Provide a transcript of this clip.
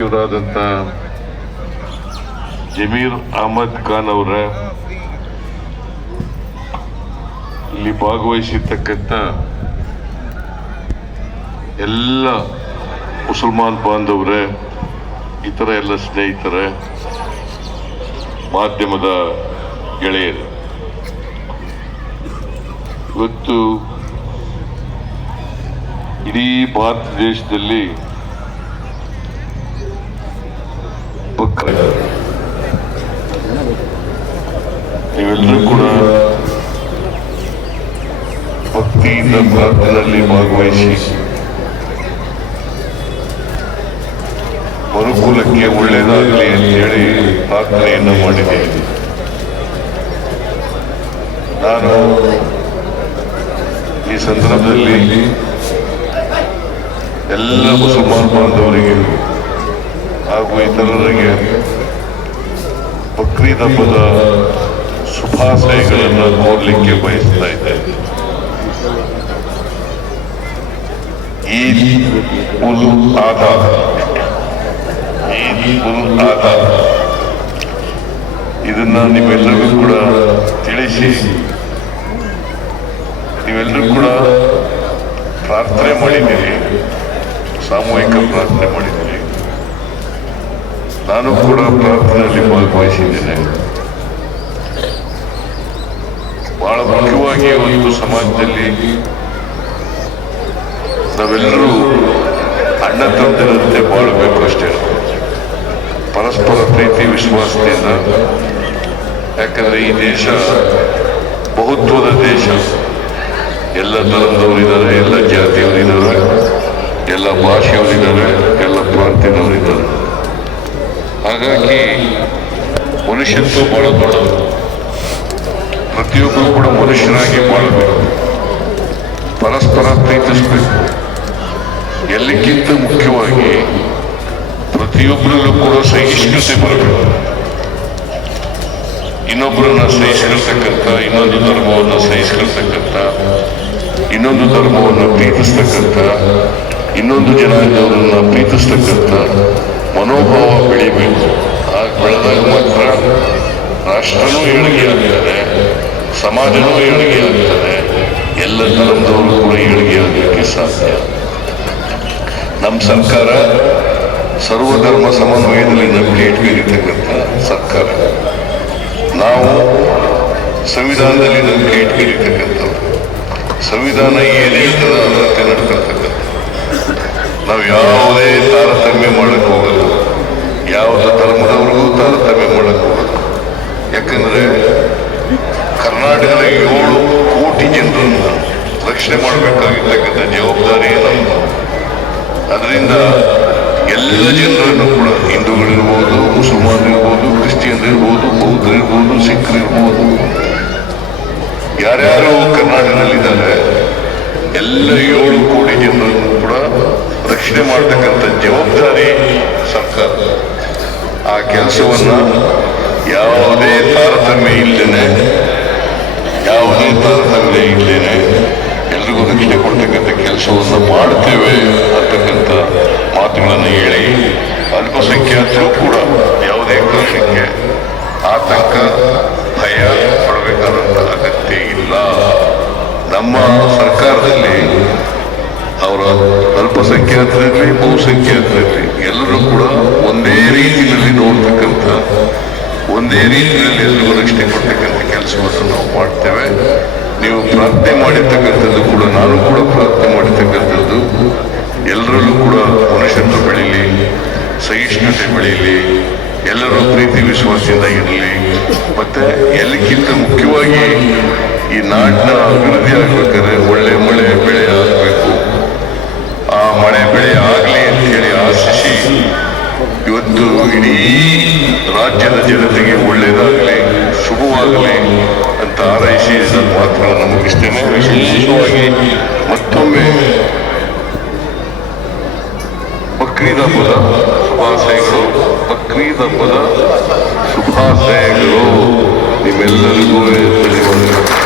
ಇವರಾದಂಥ ಜಮೀರ್ ಅಹಮದ್ ಖಾನ್ ಅವರ ಇಲ್ಲಿ ಭಾಗವಹಿಸಿರ್ತಕ್ಕಂಥ ಎಲ್ಲ ಮುಸಲ್ಮಾನ್ ಬಾಂಧವರೇ, ಇತರ ಎಲ್ಲ ಸ್ನೇಹಿತರೆ, ಮಾಧ್ಯಮದ ಗೆಳೆಯರು. ಇವತ್ತು ಇಡೀ ಭಾರತ ದೇಶದಲ್ಲಿ ಬಕ್ರ ನೀವೆಲ್ಲರೂ ಕೂಡ ಭಕ್ತಿಯಿಂದ ಪ್ರಾರ್ಥನೆಯಲ್ಲಿ ಭಾಗವಹಿಸಿ. ಮರುಕುಲಕ್ಕೆ ಒಳ್ಳೆಯದಾಗಲಿ ಅಂತೇಳಿ ಪ್ರಾರ್ಥನೆಯನ್ನು ಮಾಡಿದ್ದೇನೆ ನಾನು ಈ ಸಂದರ್ಭದಲ್ಲಿ ಎಲ್ಲ ಮುಸಲ್ಮಾನ್ ಬಾಂಧವರಿಗೆ ಹಾಗೂ ಇತರರಿಗೆ ಬಕ್ರೀದ್ ಹಬ್ಬದ ಶುಭಾಶಯಗಳನ್ನು ಕೋರ್ಲಿಕ್ಕೆ ಬಯಸ್ತಾ ಇದ್ದೇನೆ. ಈದ್ ಉಲ್ ಆದಾ ಈದ್ ಉಲ್ ಇದನ್ನ ನಿಮ್ಮೆಲ್ಲರಿಗೂ ಕೂಡ ತಿಳಿಸಿ. ನೀವೆಲ್ಲರೂ ಕೂಡ ಪ್ರಾರ್ಥನೆ ಮಾಡಿದ್ದೀರಿ. ಸಾಮೂಹಿಕ ಪ್ರಾರ್ಥನೆ ಮಾಡಿದ್ದೀರಿ. ನಾನು ಕೂಡ ಪ್ರಾರ್ಥನೆಯಲ್ಲಿ ಭಾಗವಹಿಸಿದ್ದೇನೆ. ಬಹಳ ಮುಖ್ಯವಾಗಿ ಒಂದು ಸಮಾಜದಲ್ಲಿ ನಾವೆಲ್ಲರೂ ಅಣ್ಣ ತಂದಿರಂತೆ ಬಾಳಬೇಕು ಅಷ್ಟೇ. ಪರಸ್ಪರ ಪ್ರೀತಿ, ವಿಶ್ವಾಸದಿಂದ. ಯಾಕಂದ್ರೆ ಈ ದೇಶ ಬಹುತ್ವದ ದೇಶ. ಎಲ್ಲ ಧರ್ಮದವರಿದ್ದಾರೆ, ಎಲ್ಲ ಜಾತಿಯವರಿದ್ದಾರೆ, ಎಲ್ಲ ಭಾಷೆಯವರಿದ್ದಾರೆ, ಎಲ್ಲ ಪ್ರಾಂತ್ಯದವರಿದ್ದಾರೆ. ಹಾಗಾಗಿ ಮನುಷ್ಯತ್ವ ಬಹಳ ದೊಡ್ಡದು. ಪ್ರತಿಯೊಬ್ಬರು ಕೂಡ ಮನುಷ್ಯನಾಗಿ ಬಾಳಬೇಕು. ಪರಸ್ಪರ ಪ್ರೀತಿಸಬೇಕು. ಎಲ್ಲಕ್ಕಿಂತ ಮುಖ್ಯವಾಗಿ ಪ್ರತಿಯೊಬ್ಬರಲ್ಲೂ ಕೂಡ ಸಹಿಷ್ಣುತೆ ಬರಬೇಕು. ಇನ್ನೊಬ್ಬರನ್ನ ಸಹಿಸ್ಕೊಳ್ತಕ್ಕಂಥ, ಇನ್ನೊಂದು ಧರ್ಮವನ್ನು ಸಹಿಸ್ಕೊಳ್ತಕ್ಕಂಥ, ಇನ್ನೊಂದು ಧರ್ಮವನ್ನು ಪ್ರೀತಿಸ್ತಕ್ಕಂಥ, ಇನ್ನೊಂದು ಜನಾಂಗದವರನ್ನ ಪ್ರೀತಿಸ್ತಕ್ಕಂಥ ಮನೋಭಾವ ಬೆಳಿಬೇಕು. ಹಾಗೆ ಬೆಳೆದಾಗ ಮಾತ್ರ ರಾಷ್ಟ್ರನೂ ಏಳಿಗೆ ಆಗ್ತದೆ, ಸಮಾಜನೂ ಏಳಿಗೆ ಆಗ್ತದೆ ಎಲ್ಲ ಧರ್ಮದವರು ಕೂಡ ಏಳಿಗೆ ಆಗಲಿಕ್ಕೆ ಸಾಧ್ಯ. ನಮ್ಮ ಸರ್ಕಾರ ಸರ್ವಧರ್ಮ ಸಮನ್ವಯದಲ್ಲಿ ನಂಬಿಕೆ ಇಟ್ಕೊಂಡಿರ್ತಕ್ಕಂಥ ಸರ್ಕಾರ. ನಾವು ಸಂವಿಧಾನದಲ್ಲಿ ನಂಬಿಕೆ ಇಟ್ಕೊಂಡಿರ್ತಕ್ಕಂಥವ್ರು ಸಂವಿಧಾನ ಏನೇ ಅದರಂತೆ ನಡ್ಕೊಳ್ತಕ್ಕಂಥ ನಾವು ಯಾವುದೇ ತಾರತಮ್ಯ ಮಾಡಕ್ಕೆ ಹೋಗಲ್ಲ. ಯಾವುದೇ ಧರ್ಮದವ್ರಿಗೂ ತಾರತಮ್ಯ ಮಾಡಬಹುದು. ಯಾಕಂದ್ರೆ ಕರ್ನಾಟಕದ ಏಳು ಕೋಟಿ ಜನರನ್ನು ರಕ್ಷಣೆ ಮಾಡಬೇಕಾಗಿರ್ತಕ್ಕಂಥ ಜವಾಬ್ದಾರಿ ನಮ್ದು. ಅದರಿಂದ ಎಲ್ಲ ಜನರನ್ನು ಕೂಡ ಹಿಂದೂಗಳಿರ್ಬೋದು ಮುಸಲ್ಮಾನ್ ಇರ್ಬೋದು ಕ್ರಿಶ್ಚಿಯನ್ ಇರ್ಬೋದು ಬೌದ್ಧರಿರ್ಬೋದು ಸಿಖ್ರಿರ್ಬೋದು ಯಾರ್ಯಾರು ಕರ್ನಾಟಕದಲ್ಲಿದ್ದಾರೆ, ಎಲ್ಲ ಏಳು ಕೋಟಿ ಜನರನ್ನು ಕೂಡ ರಕ್ಷಣೆ ಮಾಡತಕ್ಕಂಥ ಜವಾಬ್ದಾರಿ ಸರ್ಕಾರ ಆ ಕೆಲಸವನ್ನು ಯಾವುದೇ ತಾರತಮ್ಯ ಇಲ್ಲೇನೆ ಯಾವುದೇ ತಾರತಮ್ಯ ಇಲ್ಲೇನೆ ಎಲ್ರಿಗೂ ರಕ್ಷಣೆ ಕೊಡ್ತಕ್ಕಂಥ ಕೆಲಸವನ್ನು ಮಾಡ್ತೇವೆ ಅಂತಕ್ಕಂಥ ಮಾತುಗಳನ್ನು ಹೇಳಿ ಅಲ್ಪಸಂಖ್ಯಾತರು ಕೂಡ ಯಾವುದೇ ಕಾರಣಕ್ಕೆ ಆತಂಕ, ಭಯ ಪಡಬೇಕಾದಂಥ ಅಗತ್ಯ ಇಲ್ಲ. ನಮ್ಮ ಸರ್ಕಾರದಲ್ಲಿ ಅವರ ಅಲ್ಪಸಂಖ್ಯಾತರಲ್ಲಿ ಬಹುಸಂಖ್ಯಾತರಿರಲಿ ಒಂದೇ ರೀತಿಯಲ್ಲಿ ಎಲ್ಲರೂ ರಕ್ಷಣೆ ಕೊಡ್ತಕ್ಕಂಥ ಕೆಲಸವನ್ನು ನಾವು ಮಾಡ್ತೇವೆ. ನೀವು ಪ್ರಾರ್ಥನೆ ಮಾಡಿರ್ತಕ್ಕಂಥದ್ದು ಕೂಡ ನಾನು ಕೂಡ ಪ್ರಾರ್ಥನೆ ಮಾಡಿರ್ತಕ್ಕಂಥದ್ದು. ಎಲ್ಲರಲ್ಲೂ ಕೂಡ ಮನುಷ್ಯತ್ವ ಬೆಳೀಲಿ, ಸಹಿಷ್ಣುತೆ ಬೆಳೀಲಿ, ಎಲ್ಲರೂ ಪ್ರೀತಿ ವಿಶ್ವಾಸದಿಂದ ಇರಲಿ. ಮತ್ತೆ ಎಲ್ಲಕ್ಕಿಂತ ಮುಖ್ಯವಾಗಿ ಈ ನಾಡಿನ ಅಭಿವೃದ್ಧಿ ಆಗ್ಬೇಕಾದ್ರೆ ಒಳ್ಳೆ ಮಳೆ, ಬೆಳೆ ಆಗಬೇಕು. ಇವತ್ತು ಇಡೀ ರಾಜ್ಯದ ಜನತೆಗೆ ಒಳ್ಳೆಯದಾಗಲಿ, ಶುಭವಾಗಲಿ ಅಂತ ಆರೈಸಿ ನನ್ನ ಮಾತುಗಳನ್ನು ಮುಗಿಸ್ತೇನೆ. ವಿಶೇಷವಾಗಿ ಮತ್ತೊಮ್ಮೆ ಬಕ್ರೀದ್ ಹಬ್ಬದ ಶುಭಾಶಯಗಳು ಬಕ್ರೀದ್ ಹಬ್ಬದ ಶುಭಾಶಯಗಳು ನಿಮ್ಮೆಲ್ಲರಿಗೂ ಧನ್ಯವಾದಗಳು